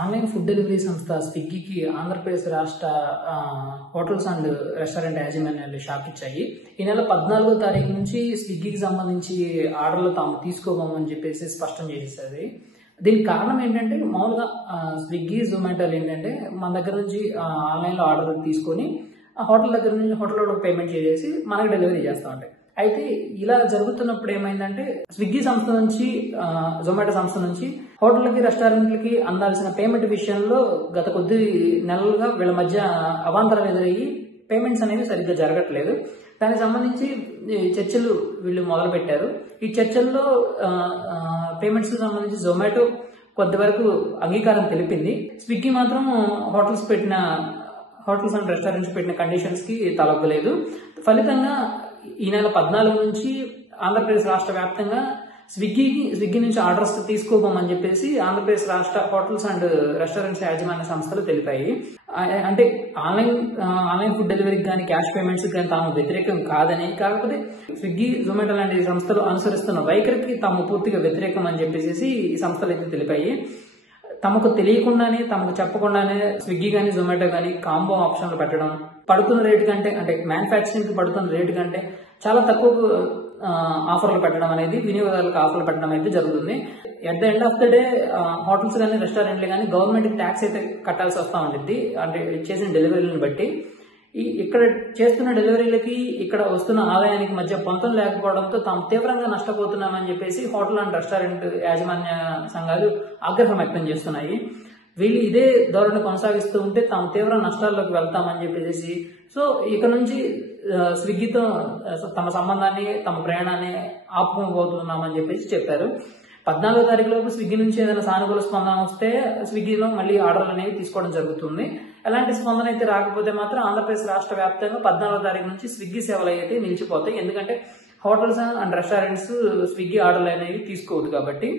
Online food delivery సంస్థ స్విగ్గీకి ఆంధ్రప్రదేశ్ రాష్ట్ర hotels and restaurant యాజమాన్యాలు షాక్ ఇచ్చాయి. ఈ నెల 14వ తారీఖు నుంచి స్విగ్గీకి సంబంధించి ఆర్డర్లు తాము తీసుకోబోమని చెప్పేసి స్పష్టం చేసేది. దీనికి కారణం ఏంటంటే మామూలుగా స్విగ్గీ జొమాటోలు ఏంటంటే మన దగ్గర నుంచి ఆన్లైన్లో ఆర్డర్ తీసుకొని హోటల్ దగ్గర నుంచి హోటల్లో పేమెంట్ చేసేసి మనకి డెలివరీ చేస్తూ ఉంటాయి. అయితే ఇలా జరుగుతున్నప్పుడు ఏమైందంటే స్విగ్గీ సంస్థ నుంచి జొమాటో సంస్థ నుంచి హోటళ్ళకి రెస్టారెంట్లకి అందాల్సిన పేమెంట్ విషయంలో గత కొద్ది నెలలుగా వీళ్ళ మధ్య అవాంతరం ఎదురయ్యి పేమెంట్స్ అనేవి సరిగ్గా జరగట్లేదు. దానికి సంబంధించి చర్చలు వీళ్ళు మొదలు పెట్టారు. ఈ చర్చల్లో పేమెంట్స్ కి సంబంధించి జొమాటో కొంతవరకు అంగీకారం తెలిపింది. స్విగ్గీ మాత్రం హోటల్స్ అండ్ రెస్టారెంట్స్ పెట్టిన కండిషన్స్ కి తలొగ్గలేదు. ఫలితంగా ఈ నెల 14 నుంచి ఆంధ్రప్రదేశ్ రాష్ట్ర వ్యాప్తంగా స్విగ్గీ నుంచి ఆర్డర్స్ తీసుకోబోమని చెప్పేసి ఆంధ్రప్రదేశ్ రాష్ట్ర హోటల్స్ అండ్ రెస్టారెంట్స్ యాజమాన్య సంస్థలు తెలిపాయి. అంటే ఆన్లైన్ ఫుడ్ డెలివరీకి కానీ క్యాష్ పేమెంట్స్ కానీ తాము వ్యతిరేకం కాదని, కాకపోతే స్విగ్గీ జొమాటో లాంటి సంస్థలు అనుసరిస్తున్న వైఖరికి తాము పూర్తిగా వ్యతిరేకం అని చెప్పేసి ఈ సంస్థలు అయితే తెలిపాయి. తమకు తెలియకుండానే తమకు చెప్పకుండానే స్విగ్గీ కానీ జొమాటో కానీ కాంబో ఆప్షన్లు పెట్టడం, పడుతున్న రేటు కంటే అంటే మ్యానుఫ్యాక్చరింగ్ కి పడుతున్న రేటు కంటే చాలా తక్కువ ఆఫర్లు పెట్టడం అనేది వినియోగదారులకు ఆఫర్లు పెట్టడం అయితే జరుగుతుంది. At the end of the day hotels కానీ రెస్టారెంట్లు కానీ గవర్నమెంట్ ట్యాక్స్ అయితే కట్టాల్సి వస్తూ ఉంటుంది. అంటే చేసిన డెలివరీలను బట్టి ఇక్కడ చేస్తున్న డెలివరీలకి ఇక్కడ వస్తున్న ఆదాయానికి మధ్య పొంతం లేకపోవడంతో తాము తీవ్రంగా నష్టపోతున్నామని చెప్పేసి హోటల్ అండ్ రెస్టారెంట్ యాజమాన్య సంఘాలు ఆగ్రహం వ్యక్తం చేస్తున్నాయి. వీళ్ళు ఇదే ధోరణి కొనసాగిస్తూ ఉంటే తాము తీవ్ర నష్టాల్లోకి వెళ్తామని చెప్పేసి ఇక నుంచి స్విగ్గీతో తమ సంబంధాన్ని తమ ప్రయాణాన్ని ఆపుకోబోతున్నామని చెప్పేసి చెప్పారు. 14వ తారీఖు లోపు స్విగ్గీ నుంచి ఏదైనా సానుకూల స్పందన వస్తే స్విగ్గీలో మళ్ళీ ఆర్డర్లు అనేవి తీసుకోవడం జరుగుతుంది. ఎలాంటి స్పందన అయితే రాకపోతే మాత్రం ఆంధ్రప్రదేశ్ రాష్ట్ర వ్యాప్తంగా 14వ తారీఖు నుంచి స్విగ్గీ సేవలు అయితే నిలిచిపోతాయి. ఎందుకంటే హోటల్స్ అండ్ రెస్టారెంట్స్ స్విగ్గీ ఆర్డర్లు అనేవి తీసుకోవద్దు కాబట్టి.